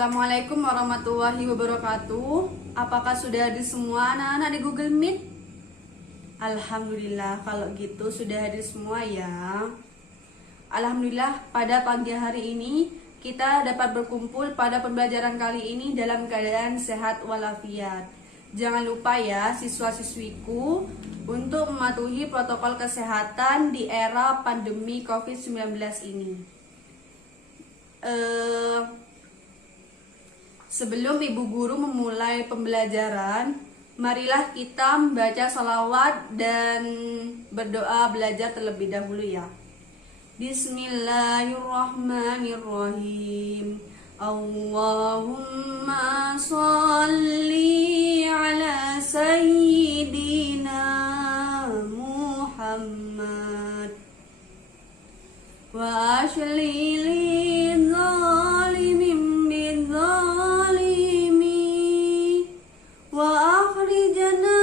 Assalamualaikum warahmatullahi wabarakatuh. Apakah sudah hadir semua anak-anak di Google Meet? Alhamdulillah, kalau gitu sudah hadir semua ya. Alhamdulillah, pada pagi hari ini kita dapat berkumpul pada pembelajaran kali ini dalam keadaan sehat walafiat. Jangan lupa ya siswa-siswiku untuk mematuhi protokol kesehatan di era pandemi COVID-19 ini. Sebelum ibu guru memulai pembelajaran, marilah kita membaca salawat dan berdoa belajar terlebih dahulu ya. Bismillahirrahmanirrahim. Allahumma sholli ala sayyidina Muhammad wa ashlili zalimin bidzalimi wa akhrijna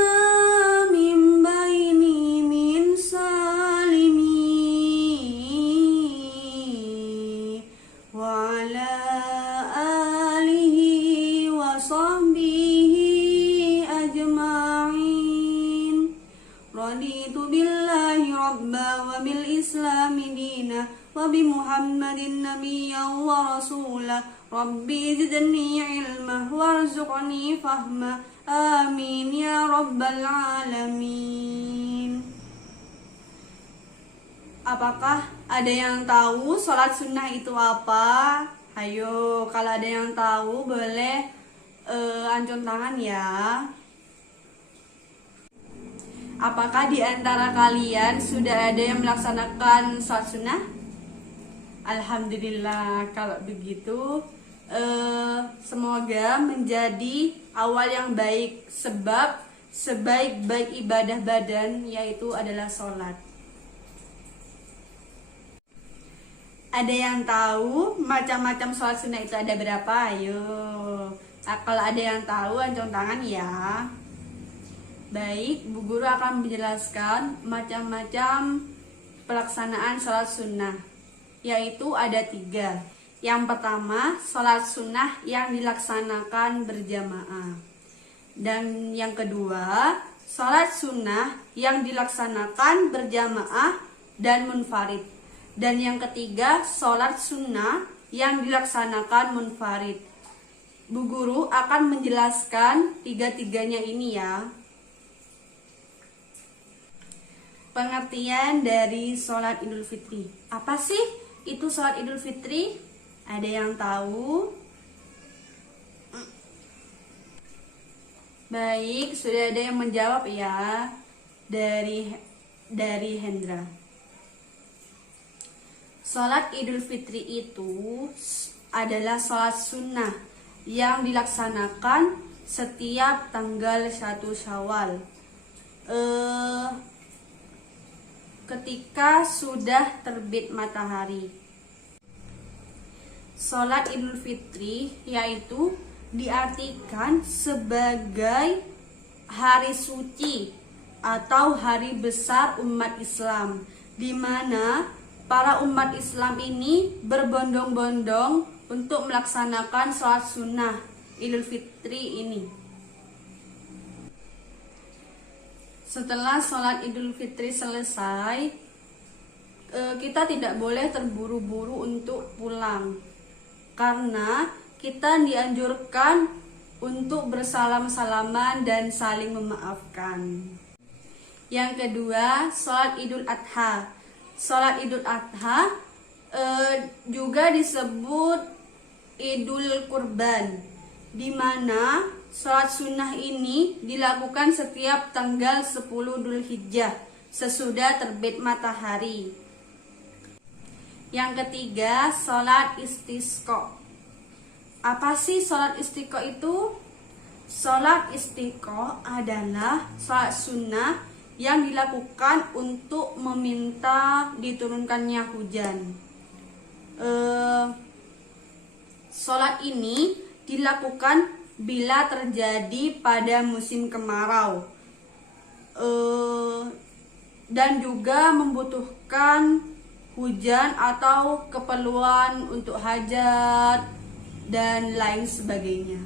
min baini min salimi wa ala alihi wa sahbihi ajma'in. Raditu billahi rabba wa bil islami dina wa bi muhammadin nabiyyan wa rasulah. Rabbi zidni ilma warzuqni fahma. Amin ya rabbal alamin. Apakah ada yang tahu sholat sunnah itu apa? Ayo, kalau ada yang tahu boleh angkat tangan ya. Apakah di antara kalian sudah ada yang melaksanakan sholat sunnah? Alhamdulillah, kalau begitu semoga menjadi awal yang baik, sebab sebaik-baik ibadah badan yaitu adalah sholat. Ada yang tahu macam-macam sholat sunnah itu ada berapa? Ayo, kalau ada yang tahu angkat tangan ya. Baik, Bu Guru akan menjelaskan macam-macam pelaksanaan sholat sunnah, yaitu ada 3. Yang pertama, sholat sunnah yang dilaksanakan berjamaah. Dan yang kedua, sholat sunnah yang dilaksanakan berjamaah dan munfarid. Dan yang ketiga, sholat sunnah yang dilaksanakan munfarid. Bu Guru akan menjelaskan 3-tiganya ini ya. Pengertian dari sholat Idul Fitri. Apa sih itu sholat Idul Fitri? Ada yang tahu? Baik, sudah ada yang menjawab ya dari Hendra. Sholat Idul Fitri itu adalah sholat sunnah yang dilaksanakan setiap tanggal 1 Syawal. Ketika sudah terbit matahari. Sholat Idul Fitri yaitu diartikan sebagai hari suci atau hari besar umat Islam, di mana para umat Islam ini berbondong-bondong untuk melaksanakan sholat sunnah Idul Fitri ini. Setelah sholat Idul Fitri selesai, kita tidak boleh terburu-buru untuk pulang, karena kita dianjurkan untuk bersalam-salaman dan saling memaafkan. Yang kedua, sholat Idul Adha. Sholat Idul Adha juga disebut Idul Kurban, di mana sholat sunnah ini dilakukan setiap tanggal 10 Dzulhijjah sesudah terbit matahari. Yang ketiga, sholat istisqa. Apa sih sholat istisqa itu? Sholat istisqa adalah sholat sunnah yang dilakukan untuk meminta diturunkannya hujan. Sholat ini dilakukan bila terjadi pada musim kemarau, dan juga membutuhkan hujan atau keperluan untuk hajat, dan lain sebagainya.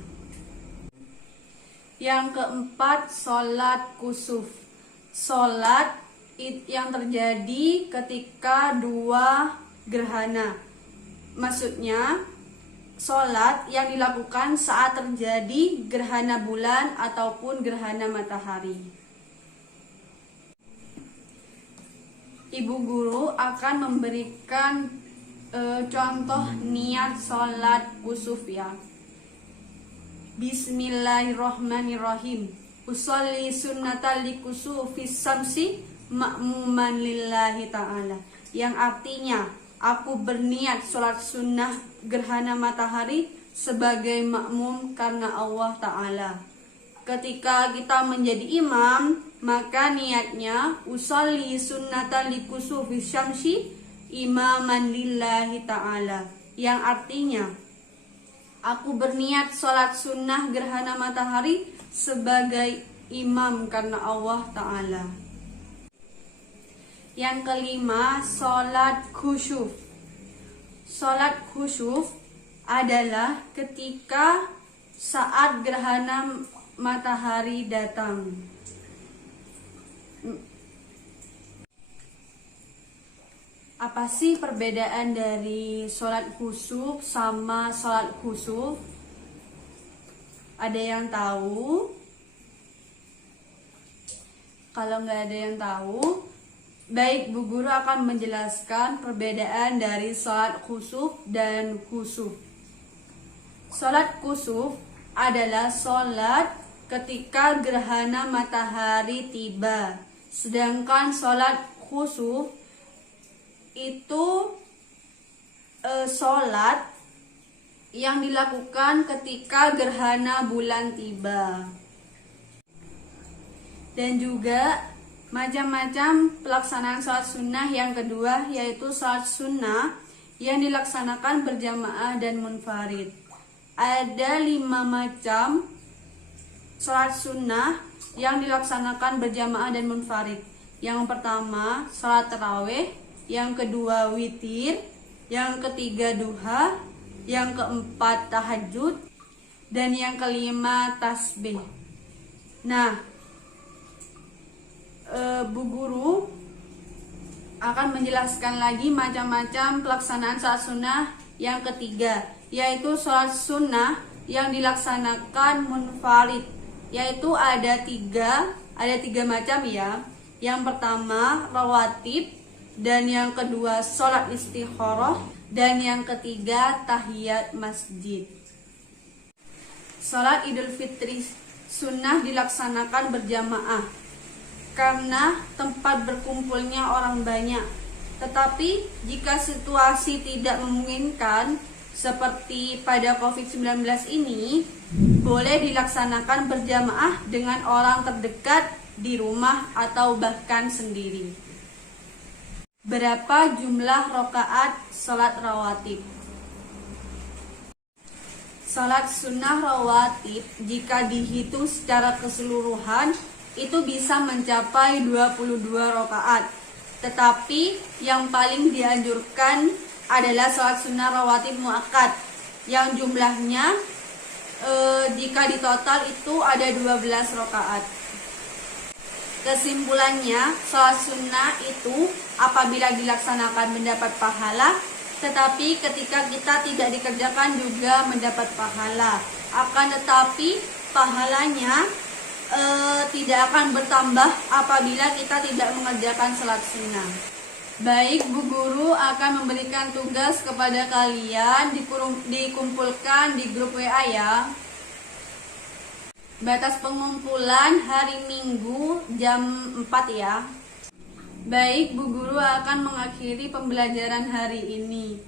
Yang keempat, sholat kusuf. Sholat yang terjadi ketika dua gerhana. Maksudnya, sholat yang dilakukan saat terjadi gerhana bulan ataupun gerhana matahari. Ibu guru akan memberikan contoh niat sholat kusuf ya. Bismillahirrohmanirrohim. Usolli sunnatal likusufis samsi ma'muman lillahi ta'ala. Yang artinya, aku berniat sholat sunnah gerhana matahari sebagai makmum karena Allah Ta'ala. Ketika kita menjadi imam, maka niatnya usolli sunnatal likusufis samsi imaman lillahi ta'ala. Yang artinya, aku berniat sholat sunnah gerhana matahari sebagai imam karena Allah Ta'ala. Yang kelima, sholat khusyuf. Sholat khusyuf adalah ketika saat gerhana matahari datang. Apa sih perbedaan dari sholat khusyuf sama sholat khusuf? Ada yang tahu? Kalau nggak ada yang tahu, baik, Bu Guru akan menjelaskan perbedaan dari sholat khusuf dan khusuf. Sholat khusuf adalah sholat ketika gerhana matahari tiba. Sedangkan sholat khusuf itu sholat yang dilakukan ketika gerhana bulan tiba. Dan juga macam-macam pelaksanaan sholat sunnah yang kedua, yaitu sholat sunnah yang dilaksanakan berjamaah dan munfarid. Ada 5 macam sholat sunnah yang dilaksanakan berjamaah dan munfarid. Yang pertama, sholat tarawih. Yang kedua, witir. Yang ketiga, duha. Yang keempat, tahajud. Dan yang kelima, tasbih. Nah, Bu Guru akan menjelaskan lagi macam-macam pelaksanaan sholat sunnah yang ketiga, yaitu sholat sunnah yang dilaksanakan munfarid, yaitu ada tiga macam ya. Yang pertama, rawatib. Dan yang kedua, sholat istikharah. Dan yang ketiga, tahiyat masjid. Sholat Idul Fitri sunnah dilaksanakan berjamaah karena tempat berkumpulnya orang banyak. Tetapi jika situasi tidak memungkinkan seperti pada COVID-19 ini, boleh dilaksanakan berjamaah dengan orang terdekat di rumah atau bahkan sendiri. Berapa jumlah rakaat sholat rawatib? Sholat sunnah rawatib jika dihitung secara keseluruhan itu bisa mencapai 22 rakaat. Tetapi yang paling dianjurkan adalah sholat sunnah rawatib muakkad yang jumlahnya jika ditotal itu ada 12 rakaat. Kesimpulannya, sholat sunnah itu apabila dilaksanakan mendapat pahala, tetapi ketika kita tidak dikerjakan juga mendapat pahala. Akan tetapi pahalanya tidak akan bertambah apabila kita tidak mengerjakan sholat sunnah. Baik, Bu Guru akan memberikan tugas kepada kalian, dikumpulkan di grup WA ya. Batas pengumpulan hari Minggu jam 4 ya. Baik, Bu Guru akan mengakhiri pembelajaran hari ini.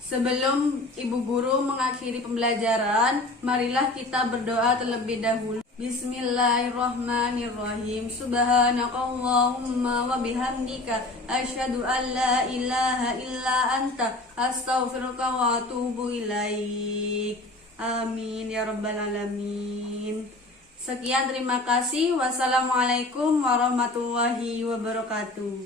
Sebelum Ibu Guru mengakhiri pembelajaran, marilah kita berdoa terlebih dahulu. Bismillahirrahmanirrahim. Subhanakallahumma wa bihamdika asyhadu an la ilaha illa anta astaghfiruka wa atubu ilaik. Amin ya rabbal alamin. Sekian, terima kasih. Wassalamualaikum warahmatullahi wabarakatuh.